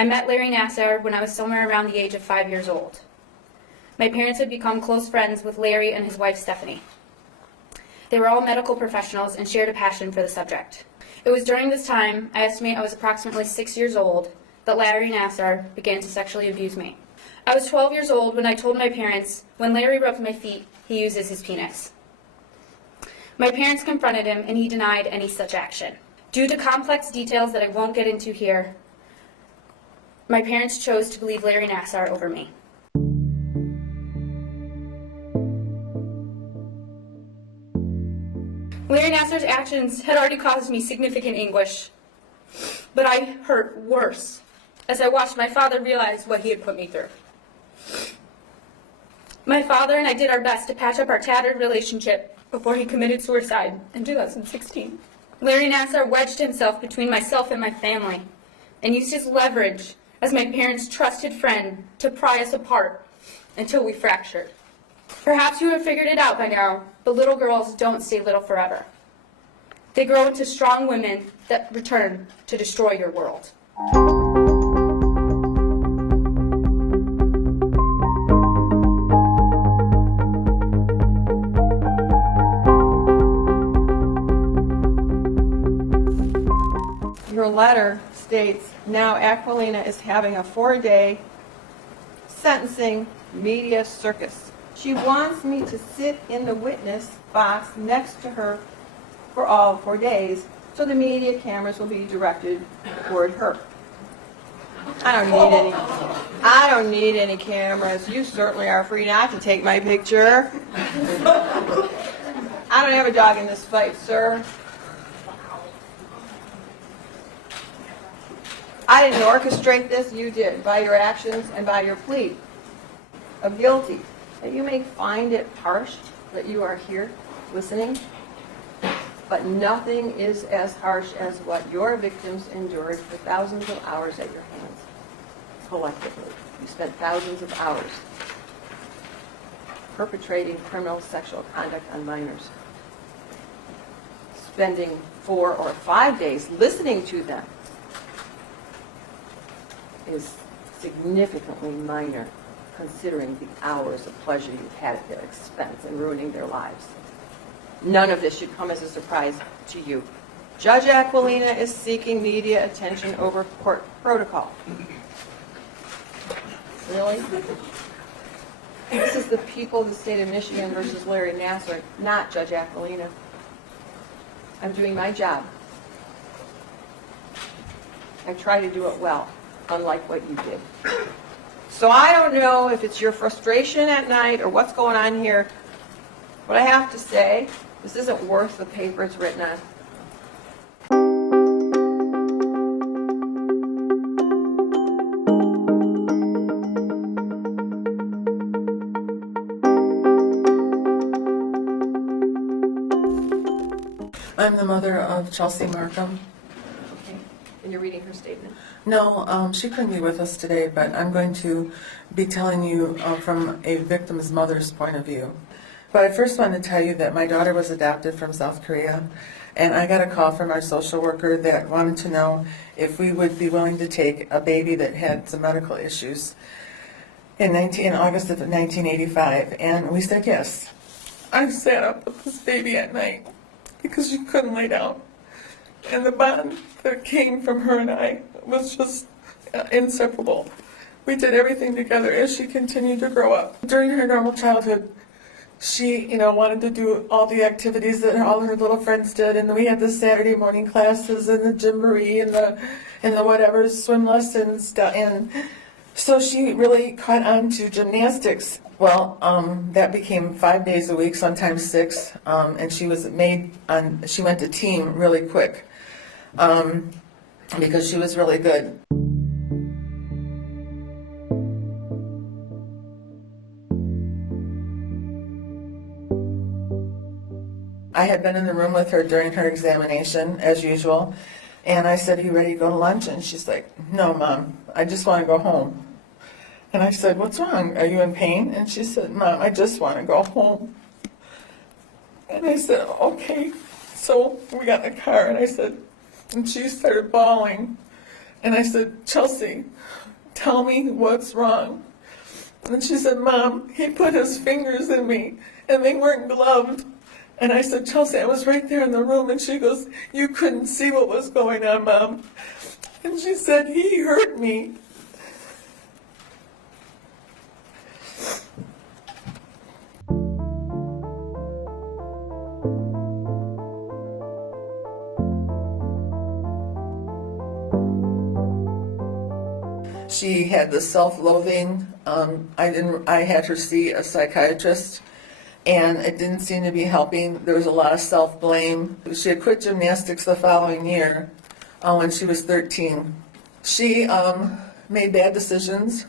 I met Larry Nassar when I was somewhere around the age of 5 years old. My parents had become close friends with Larry and his wife Stephanie. They were all medical professionals and shared a passion for the subject. It was during this time, I estimate I was approximately 6 years old, that Larry Nassar began to sexually abuse me. I was 12 years old when I told my parents, when Larry rubs my feet, he uses his penis. My parents confronted him and he denied any such action. Due to complex details that I won't get into here, my parents chose to believe Larry Nassar over me. Larry Nassar's actions had already caused me significant anguish, but I hurt worse as I watched my father realize what he had put me through. My father and I did our best to patch up our tattered relationship before he committed suicide in 2016. Larry Nassar wedged himself between myself and my family and used his leverage as my parents' trusted friend to pry us apart until we fractured. Perhaps you have figured it out by now, but little girls don't stay little forever. They grow into strong women that return to destroy your world. Your letter states, now Aquilina is having a 4-day sentencing media circus. She wants me to sit in the witness box next to her for all 4 days, so the media cameras will be directed toward her. I don't need any cameras. You certainly are free not to take my picture. I don't have a dog in this fight, sir. I didn't orchestrate this, you did, by your actions and by your plea of guilty. That you may find it harsh that you are here listening, but nothing is as harsh as what your victims endured for thousands of hours at your hands, collectively. You spent thousands of hours perpetrating criminal sexual conduct on minors, spending 4 or 5 days listening to them is significantly minor considering the hours of pleasure you've had at their expense and ruining their lives. None of this should come as a surprise to you. Judge Aquilina is seeking media attention over court protocol. Really? This is the people of the state of Michigan versus Larry Nassar, not Judge Aquilina. I'm doing my job. I try to do it well, unlike what you did. So I don't know if it's your frustration at night or what's going on here, but I have to say, this isn't worth the paper it's written on. I'm the mother of Chelsea Markham. Okay. And you're reading her statement? No, she couldn't be with us today, but I'm going to be telling you from a victim's mother's point of view. But I first want to tell you that my daughter was adopted from South Korea, and I got a call from our social worker that wanted to know if we would be willing to take a baby that had some medical issues in August of 1985, and we said yes. I sat up with this baby at night because she couldn't lay down, and the bond that came from her and I was just inseparable. We did everything together as she continued to grow up. During her normal childhood, she, wanted to do all the activities that all her little friends did, and we had the Saturday morning classes and the gymboree and the whatever swim lessons, and so she really caught on to gymnastics. Well, that became 5 days a week, sometimes 6, and she went to team really quick because she was really good. I had been in the room with her during her examination, as usual, and I said, "Are you ready to go to lunch?" And she's like, "No, Mom, I just want to go home." And I said, "What's wrong? Are you in pain?" And she said, "Mom, I just want to go home." And I said, "Okay." So we got in the car, and she started bawling. And I said, Chelsea, tell me what's wrong. And she said, Mom, he put his fingers in me and they weren't gloved. And I said, Chelsea, I was right there in the room. And she goes, you couldn't see what was going on, Mom. And she said, he hurt me. She had the self-loathing. I had her see a psychiatrist, and it didn't seem to be helping. There was a lot of self-blame. She had quit gymnastics the following year when she was 13. She made bad decisions.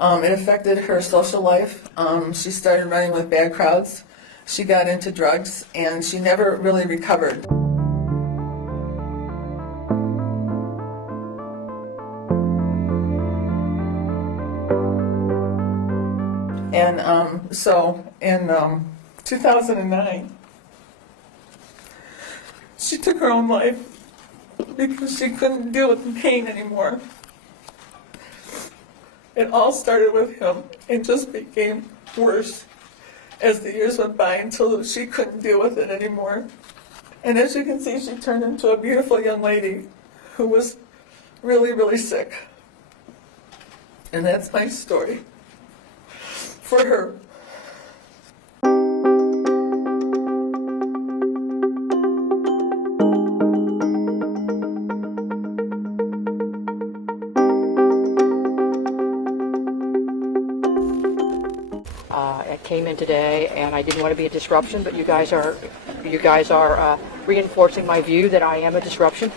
It affected her social life. She started running with bad crowds. She got into drugs, and she never really recovered. And so in 2009, she took her own life because she couldn't deal with the pain anymore. It all started with him and just became worse as the years went by until she couldn't deal with it anymore. And as you can see, she turned into a beautiful young lady who was really, really sick. And that's my story for her. I came in today, and I didn't want to be a disruption, but you guys are reinforcing my view that I am a disruption.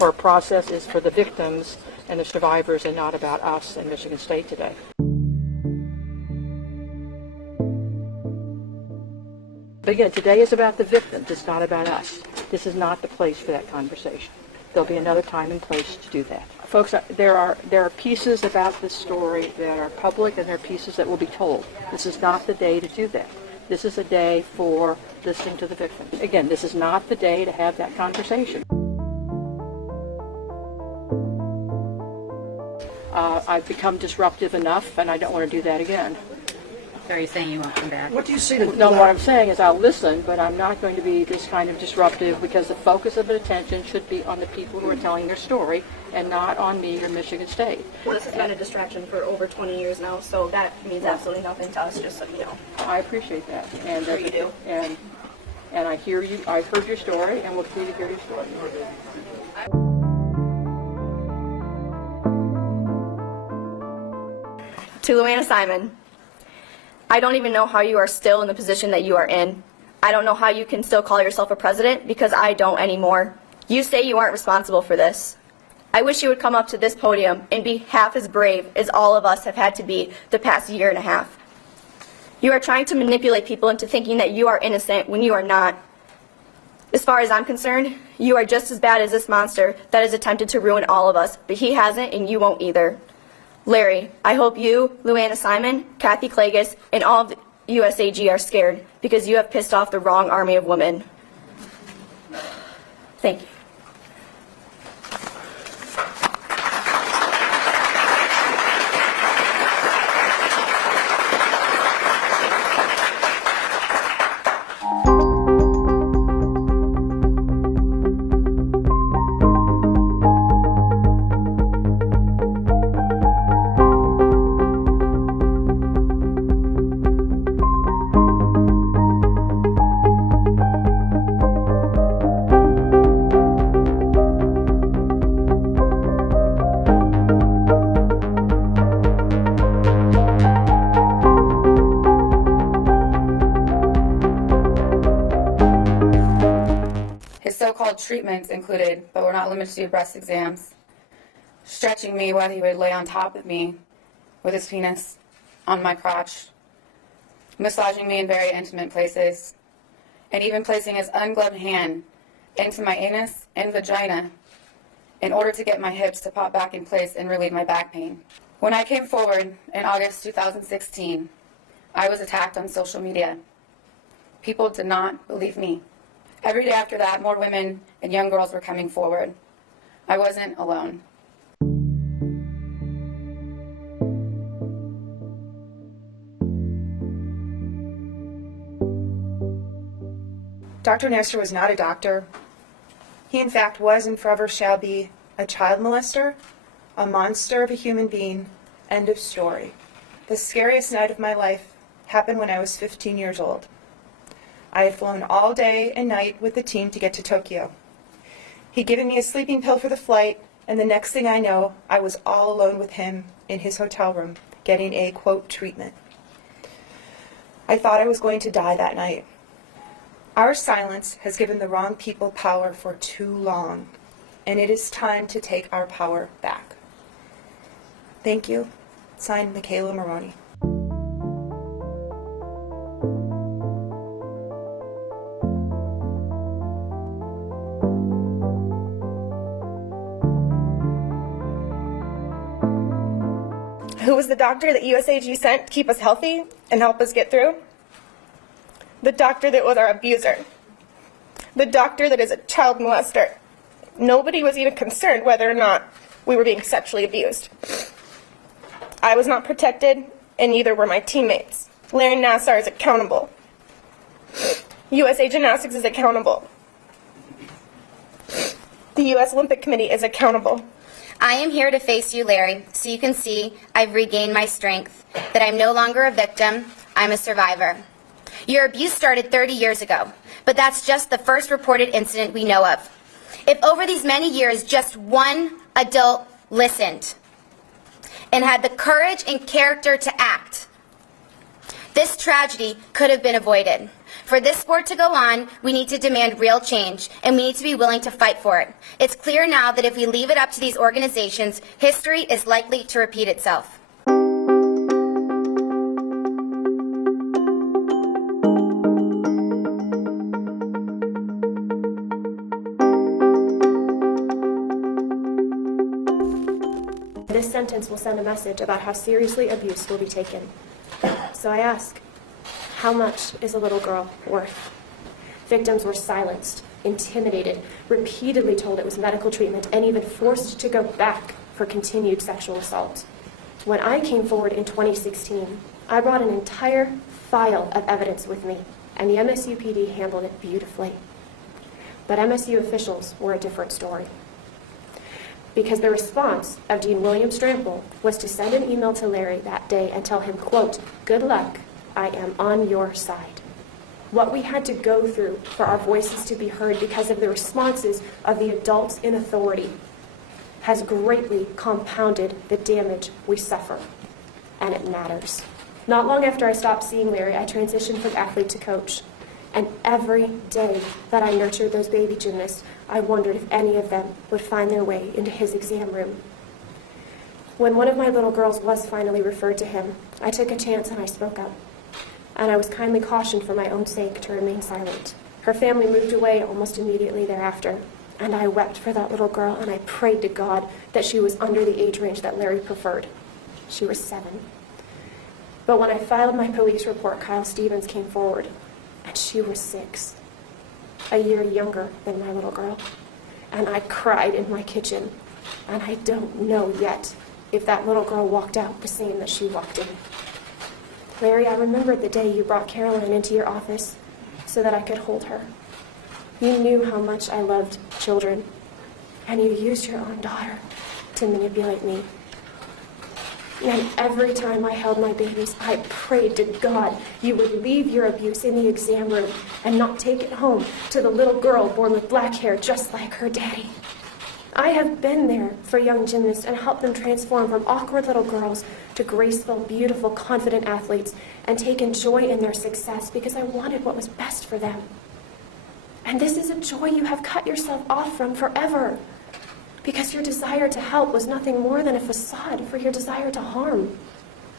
Our process is for the victims and the survivors, and not about us in Michigan State today. But again, today is about the victims. It's not about us. This is not the place for that conversation. There'll be another time and place to do that. Folks, there are pieces about this story that are public, and there are pieces that will be told. This is not the day to do that. This is a day for listening to the victims. Again, this is not the day to have that conversation. I've become disruptive enough, and I don't want to do that again. So are you saying you won't come back? What do you see? No, what I'm saying is I'll listen, but I'm not going to be this kind of disruptive, because the focus of attention should be on the people who are telling their story and not on me or Michigan State. Well, this has been a distraction for over 20 years now, so that means absolutely nothing to us, just so you know. I appreciate that. And Sure you do. And I hear you. I've heard your story, and we'll continue to hear your story. To Luanna Simon, I don't even know how you are still in the position that you are in. I don't know how you can still call yourself a president, because I don't anymore. You say you aren't responsible for this. I wish you would come up to this podium and be half as brave as all of us have had to be the past year and a half. You are trying to manipulate people into thinking that you are innocent when you are not. As far as I'm concerned, you are just as bad as this monster that has attempted to ruin all of us, but he hasn't, and you won't either. Larry, I hope you, Luanna Simon, Kathy Klages, and all of the USAG are scared, because you have pissed off the wrong army of women. Thank you. His so-called treatments included, but were not limited to, breast exams, stretching me while he would lay on top of me with his penis on my crotch, massaging me in very intimate places, and even placing his ungloved hand into my anus and vagina in order to get my hips to pop back in place and relieve my back pain. When I came forward in August 2016, I was attacked on social media. People did not believe me. Every day after that, more women and young girls were coming forward. I wasn't alone. Dr. Nassar was not a doctor. He, in fact, was and forever shall be a child molester, a monster of a human being. End of story. The scariest night of my life happened when I was 15 years old. I had flown all day and night with the team to get to Tokyo. He'd given me a sleeping pill for the flight, and the next thing I know, I was all alone with him in his hotel room, getting a, quote, treatment. I thought I was going to die that night. Our silence has given the wrong people power for too long, and it is time to take our power back. Thank you. Signed, Michaela Maroney. Who was the doctor that USAG sent to keep us healthy and help us get through? The doctor that was our abuser. The doctor that is a child molester. Nobody was even concerned whether or not we were being sexually abused. I was not protected, and neither were my teammates. Larry Nassar is accountable. USA Gymnastics is accountable. The U.S. Olympic Committee is accountable. I am here to face you, Larry, so you can see I've regained my strength, that I'm no longer a victim, I'm a survivor. Your abuse started 30 years ago, but that's just the first reported incident we know of. If over these many years just one adult listened and had the courage and character to act, this tragedy could have been avoided. For this sport to go on, we need to demand real change, and we need to be willing to fight for it. It's clear now that if we leave it up to these organizations, history is likely to repeat itself. This sentence will send a message about how seriously abuse will be taken. So I ask, how much is a little girl worth? Victims were silenced, intimidated, repeatedly told it was medical treatment, and even forced to go back for continued sexual assault. When I came forward in 2016, I brought an entire file of evidence with me, and the MSU PD handled it beautifully. But MSU officials were a different story. Because the response of Dean William Strample was to send an email to Larry that day and tell him, quote, "Good luck, I am on your side." What we had to go through for our voices to be heard because of the responses of the adults in authority has greatly compounded the damage we suffer, and it matters. Not long after I stopped seeing Larry, I transitioned from athlete to coach. And every day that I nurtured those baby gymnasts, I wondered if any of them would find their way into his exam room. When one of my little girls was finally referred to him, I took a chance and I spoke up. And I was kindly cautioned for my own sake to remain silent. Her family moved away almost immediately thereafter, and I wept for that little girl, and I prayed to God that she was under the age range that Larry preferred. She was 7. But when I filed my police report, Kyle Stevens came forward, and she was 6, a year younger than my little girl. And I cried in my kitchen, and I don't know yet if that little girl walked out the same that she walked in. Larry, I remembered the day you brought Caroline into your office so that I could hold her. You knew how much I loved children, and you used your own daughter to manipulate me. And every time I held my babies, I prayed to God you would leave your abuse in the exam room and not take it home to the little girl born with black hair just like her daddy. I have been there for young gymnasts and helped them transform from awkward little girls to graceful, beautiful, confident athletes and taken joy in their success because I wanted what was best for them. And this is a joy you have cut yourself off from forever, because your desire to help was nothing more than a facade for your desire to harm.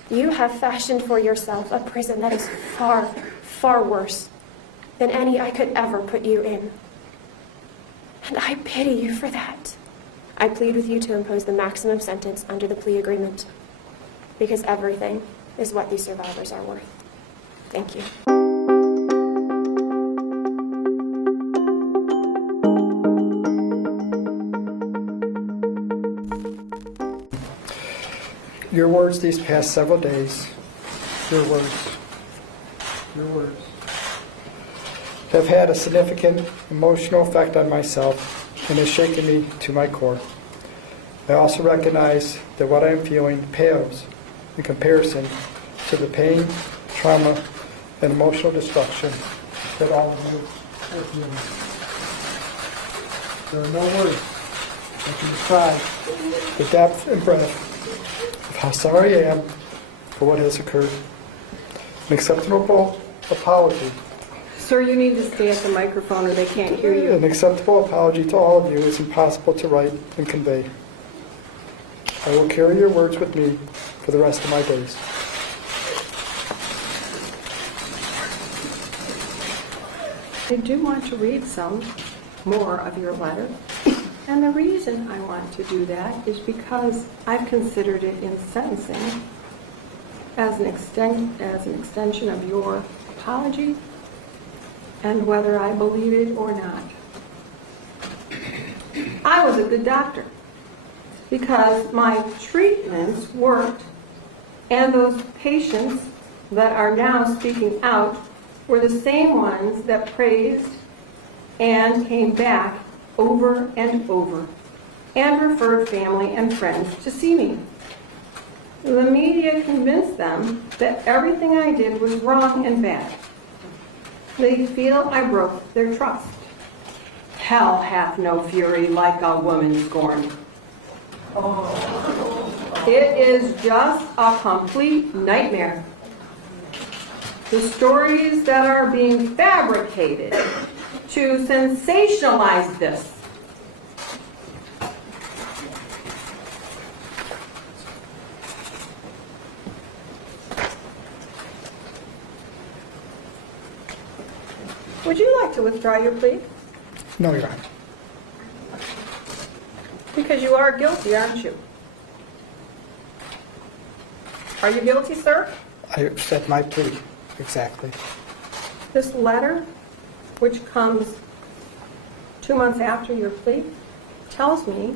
You have fashioned for yourself a prison that is far, far worse than any I could ever put you in. And I pity you for that. I plead with you to impose the maximum sentence under the plea agreement, because everything is what these survivors are worth. Thank you. Your words these past several days, your words, have had a significant emotional effect on myself and has shaken me to my core. I also recognize that what I am feeling pales in comparison to the pain, trauma, and emotional destruction that all of you are feeling. There are no words that can describe the depth and breadth of how sorry I am for what has occurred. An acceptable apology. Sir, you need to stay at the microphone or they can't hear you. An acceptable apology to all of you is impossible to write and convey. I will carry your words with me for the rest of my days. I do want to read some more of your letter. And the reason I want to do that is because I've considered it in sentencing as an extension of your apology and whether I believe it or not. I was a good doctor because my treatments worked, and those patients that are now speaking out were the same ones that praised and came back over and over and referred family and friends to see me. The media convinced them that everything I did was wrong and bad. They feel I broke their trust. Hell hath no fury like a woman scorned. It is just a complete nightmare. The stories that are being fabricated to sensationalize this. Would you like to withdraw your plea? No, Your Honor. Because you are guilty, aren't you? Are you guilty, sir? I accept my plea. Exactly. This letter, which comes 2 months after your plea, tells me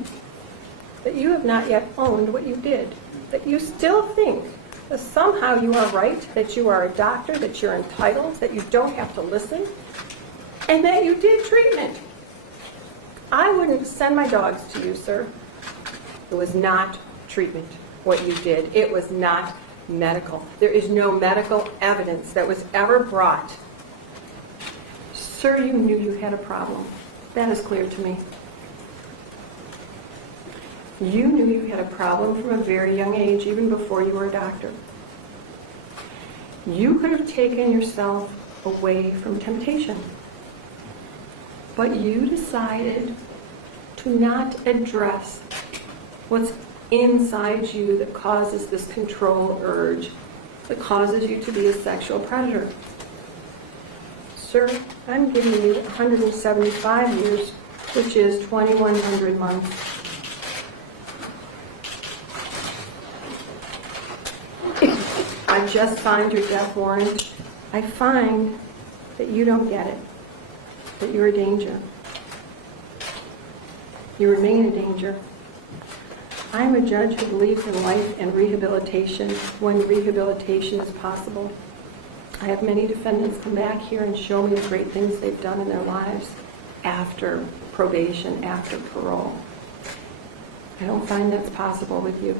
that you have not yet owned what you did, that you still think that somehow you are right, that you are a doctor, that you're entitled, that you don't have to listen, and that you did treatment. I wouldn't send my dogs to you, sir. It was not treatment, what you did. It was not medical. There is no medical evidence that was ever brought. Sir, you knew you had a problem. That is clear to me. You knew you had a problem from a very young age, even before you were a doctor. You could have taken yourself away from temptation. But you decided to not address what's inside you that causes this control urge, that causes you to be a sexual predator. Sir, I'm giving you 175 years, which is 2,100 months. I just signed your death warrant. I find that you don't get it, that you're a danger. You remain a danger. I'm a judge who believes in life and rehabilitation when rehabilitation is possible. I have many defendants come back here and show me the great things they've done in their lives after probation, after parole. I don't find that's possible with you.